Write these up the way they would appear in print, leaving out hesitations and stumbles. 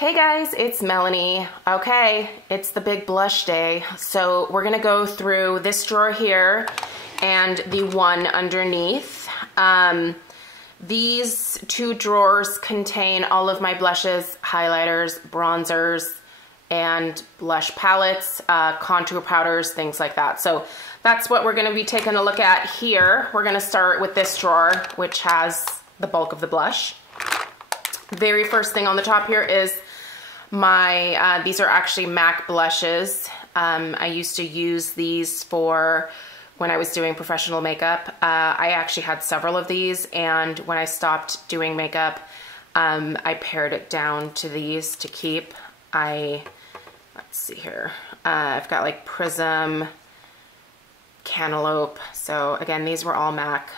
Hey guys, it's Melanie. Okay, it's the big blush day. So we're gonna go through this drawer here and the one underneath. These two drawers contain all of my blushes, highlighters, bronzers, and blush palettes, contour powders, things like that. So that's what we're gonna be taking a look at here. We're gonna start with this drawer, which has the bulk of the blush. Very first thing on the top here is my, these are actually MAC blushes. I used to use these for when I was doing professional makeup. I actually had several of these, and when I stopped doing makeup, I pared it down to these to keep. Let's see here. I've got like Prism, Cantaloupe. So again, these were all MAC.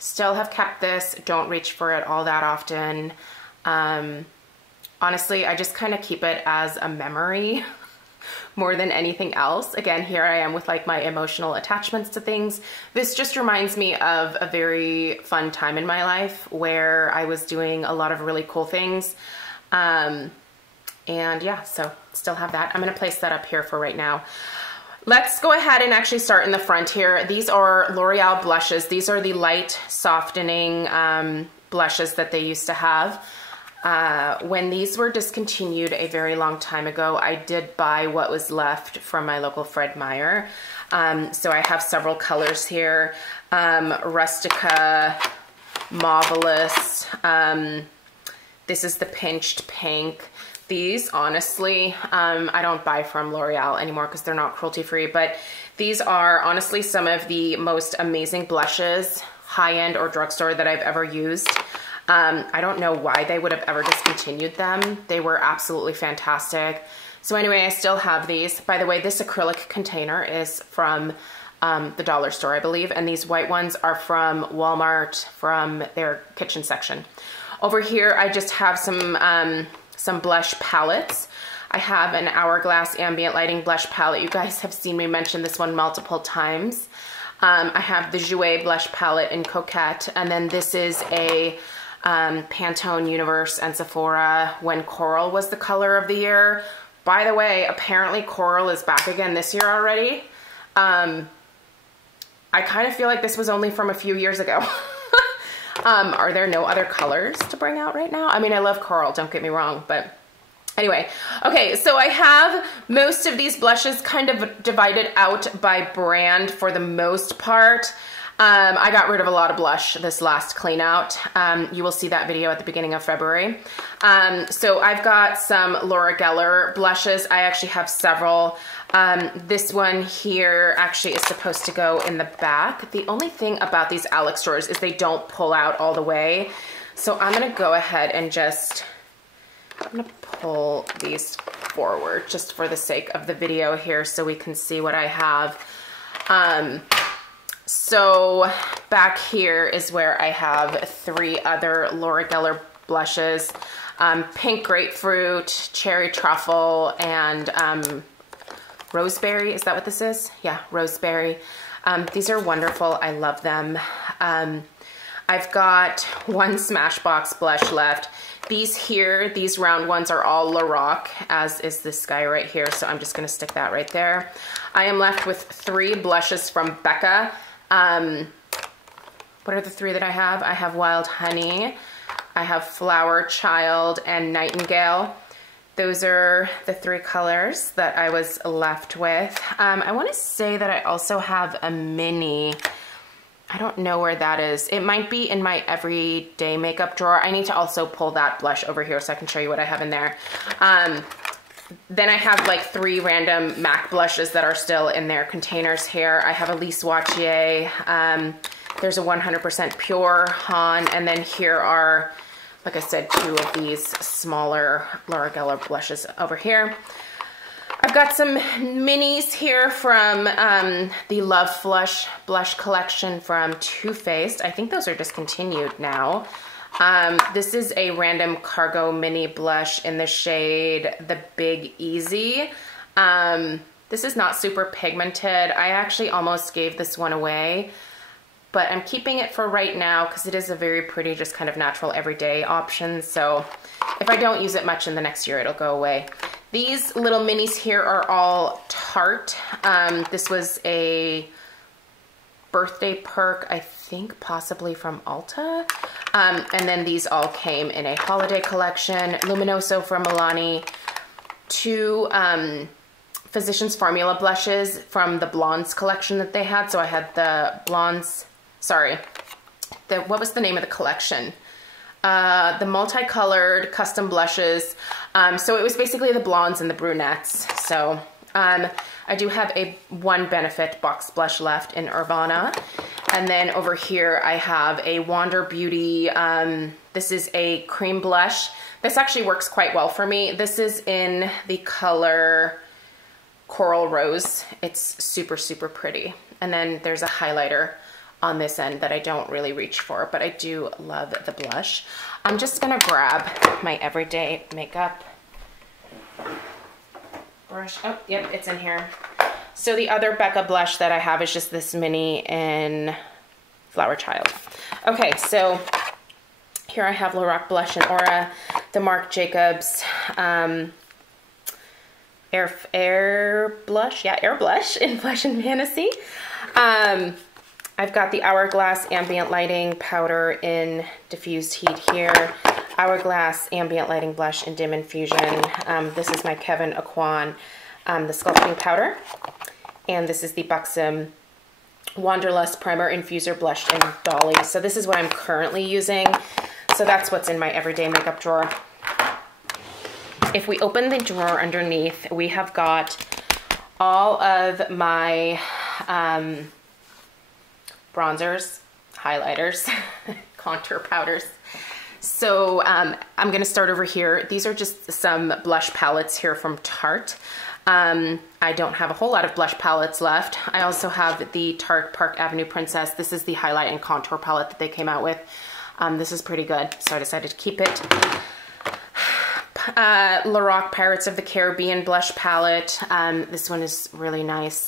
Still have kept this. Don't reach for it all that often. Honestly, I just kind of keep it as a memory more than anything else. Again, here I am with like my emotional attachments to things. This just reminds me of a very fun time in my life where I was doing a lot of really cool things. And yeah, so still have that. I'm gonna place that up here for right now. Let's go ahead and actually start in the front here. These are L'Oreal blushes. These are the light softening blushes that they used to have. When these were discontinued a very long time ago, I did buy what was left from my local Fred Meyer. So I have several colors here. Rustica, Marvelous. This is the Pinched Pink. These, honestly, I don't buy from L'Oreal anymore because they're not cruelty-free, but these are honestly some of the most amazing blushes, high-end or drugstore, that I've ever used. I don't know why they would have ever discontinued them. They were absolutely fantastic. So anyway, I still have these. By the way, this acrylic container is from the dollar store, I believe, and these white ones are from Walmart, from their kitchen section. Over here, I just have some blush palettes. I have an Hourglass Ambient Lighting blush palette. You guys have seen me mention this one multiple times. I have the Jouer blush palette in Coquette, and then this is a Pantone Universe and Sephora when Coral was the color of the year. By the way, apparently Coral is back again this year already. I kind of feel like this was only from a few years ago. Are there no other colors to bring out right now? I mean, I love Coral, don't get me wrong, but anyway. Okay, so I have most of these blushes kind of divided out by brand for the most part. I got rid of a lot of blush this last clean out. You will see that video at the beginning of February. So I've got some Laura Geller blushes. I actually have several. This one here actually is supposed to go in the back. The only thing about these Alex drawers is they don't pull out all the way. So I'm gonna go ahead and I'm gonna pull these forward just for the sake of the video here so we can see what I have. So back here is where I have three other Laura Geller blushes. Pink Grapefruit, Cherry Truffle, and Roseberry. Is that what this is? Yeah, Roseberry. These are wonderful. I love them. I've got one Smashbox blush left. These here, these round ones are all Lorac, as is this guy right here. So I'm just gonna stick that right there. I am left with three blushes from Becca. What are the three that I have? I have Wild Honey, I have Flower Child, and Nightingale. Those are the three colors that I was left with. I want to say that I also have a mini. I don't know where that is. It might be in my everyday makeup drawer. I need to also pull that blush over here so I can show you what I have in there. Then I have like three random MAC blushes that are still in their containers here. I have a Lise Wattier. There's a 100% Pure Han, and then here are, like I said, two of these smaller Laura Geller blushes over here. I've got some minis here from the Love Flush blush collection from Too Faced. I think those are discontinued now. This is a random cargo mini blush in the shade The Big Easy. This is not super pigmented. I actually almost gave this one away, but I'm keeping it for right now because it is a very pretty, just kind of natural everyday option. So if I don't use it much in the next year, it'll go away. These little minis here are all Tarte. This was a birthday perk, I think possibly from Ulta. And then these all came in a holiday collection. Luminoso from Milani. 2 Physicians Formula blushes from the Blondes collection that they had. So I had the Blondes, sorry, what was the name of the collection? The multicolored custom blushes. So it was basically the blondes and the brunettes. So I do have one Benefit box blush left in Urbana. And then over here I have a Wander Beauty. This is a cream blush. This actually works quite well for me. This is in the color Coral Rose. It's super, super pretty. And then there's a highlighter on this end that I don't really reach for, but I do love the blush. I'm just gonna grab my everyday makeup brush. Oh, yep, it's in here. So the other Becca blush that I have is just this mini in Flower Child. Okay, so here I have Lorac Blush and Aura, the Marc Jacobs Air Blush in Flesh and Fantasy. I've got the Hourglass Ambient Lighting Powder in Diffused Heat here. Hourglass Ambient Lighting Blush in Dim Infusion. This is my Kevyn Aucoin, the Sculpting Powder. And this is the Buxom Wanderlust Primer Infuser Blush in Dolly. So this is what I'm currently using. So that's what's in my everyday makeup drawer. If we open the drawer underneath, we have got all of my bronzers, highlighters, contour powders. So I'm gonna start over here. These are just some blush palettes here from Tarte. I don't have a whole lot of blush palettes left. I also have the Tarte Park Avenue Princess. This is the highlight and contour palette that they came out with. This is pretty good, so I decided to keep it. Lorac Pirates of the Caribbean blush palette. This one is really nice.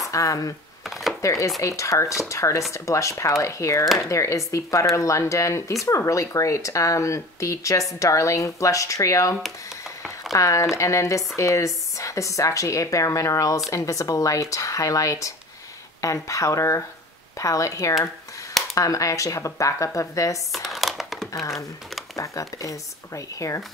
There is a Tartist blush palette here. There is the Butter London. These were really great. The Just Darling blush trio. And then this is actually a Bare Minerals Invisible Light highlight and powder palette here. I actually have a backup of this. Backup is right here.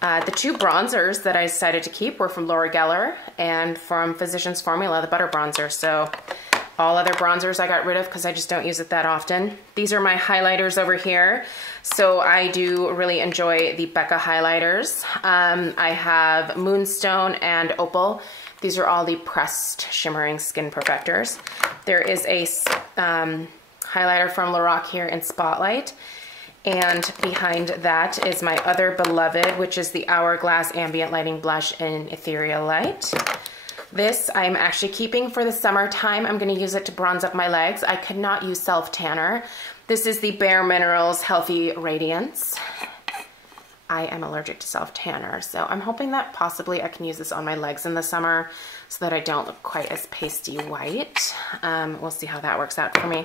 The 2 bronzers that I decided to keep were from Laura Geller and from Physicians Formula, the Butter Bronzer. So all other bronzers I got rid of because I just don't use it that often. These are my highlighters over here. So I do really enjoy the Becca highlighters. I have Moonstone and Opal. These are all the pressed shimmering skin perfectors. There is a highlighter from Lorac here in Spotlight. And behind that is my other beloved, which is the Hourglass Ambient Lighting Blush in Ethereal Light. This I'm actually keeping for the summertime. I'm gonna use it to bronze up my legs. I could not use self-tanner. This is the Bare Minerals Healthy Radiance. I am allergic to self-tanner, so I'm hoping that possibly I can use this on my legs in the summer so that I don't look quite as pasty white. We'll see how that works out for me.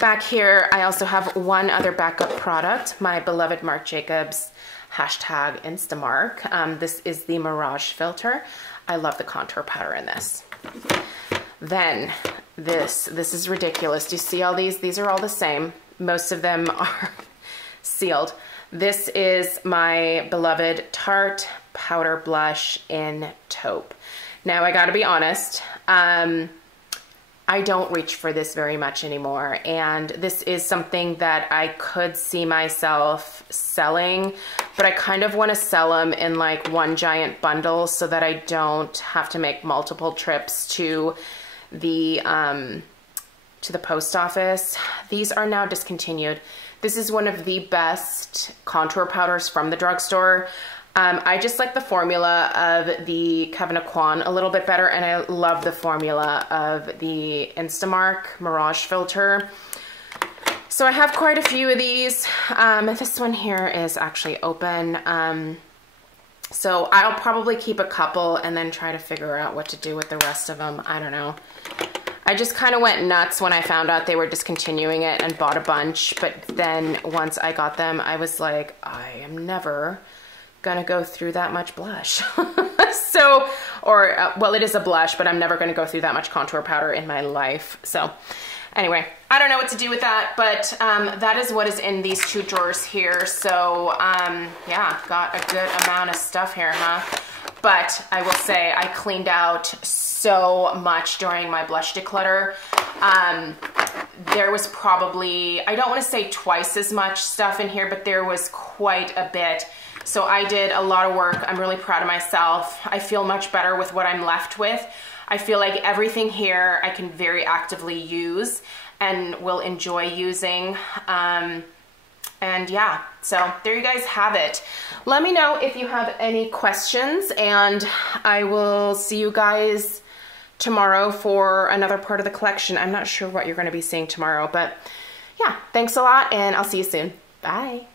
Back here, I also have one other backup product, my beloved Marc Jacobs hashtag Instamark. This is the Mirage filter. I love the contour powder in this. Then this is ridiculous. Do you see all these? These are all the same. Most of them are sealed. This is my beloved Tarte powder blush in Taupe. Now I gotta be honest, I don't reach for this very much anymore, and this is something that I could see myself selling, but I kind of want to sell them in like one giant bundle so that I don't have to make multiple trips to the post office. These are now discontinued. This is one of the best contour powders from the drugstore. I just like the formula of the Kevyn Aucoin a little bit better, and I love the formula of the Instamark Mirage filter. So I have quite a few of these. This one here is actually open. So I'll probably keep a couple and then try to figure out what to do with the rest of them. I don't know. I just kind of went nuts when I found out they were discontinuing it and bought a bunch. But then once I got them, I was like, I am never gonna go through that much blush. So, or, well, it is a blush, but I'm never gonna go through that much contour powder in my life. So anyway, I don't know what to do with that, but that is what is in these two drawers here. So yeah, got a good amount of stuff here, huh? But I will say I cleaned out so much during my blush declutter. There was probably, I don't want to say twice as much stuff in here, but there was quite a bit. So I did a lot of work. I'm really proud of myself. I feel much better with what I'm left with. I feel like everything here I can very actively use and will enjoy using. And yeah, so there you guys have it. Let me know if you have any questions, and I will see you guys tomorrow for another part of the collection. I'm not sure what you're going to be seeing tomorrow, but yeah, thanks a lot, and I'll see you soon. Bye.